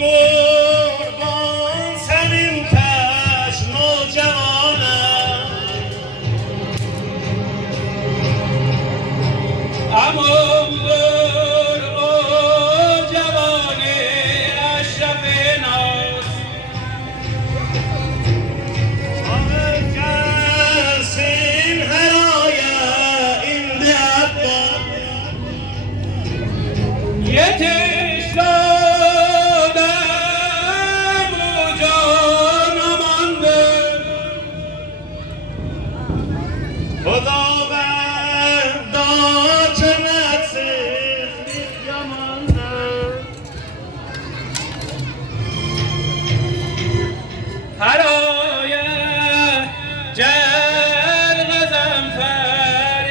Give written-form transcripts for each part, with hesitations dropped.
قربان سرین کش نوجوانم امون در او جوان اشرف ناز کسین هرای این دیابا یتیش دادم و جانم آنده خداوندا چقدر سختی یمانده هرای جرق زنفر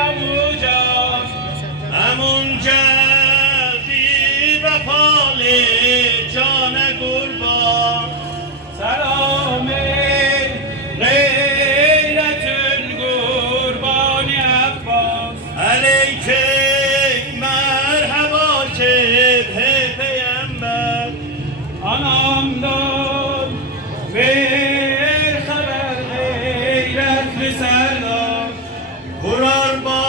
امو جان همون جلدی و فال جان قربان سلام غیرتون قربانی عباس علیک مرحبا جبه پیمبر آنام داد خبر غیرت به سردار قرار با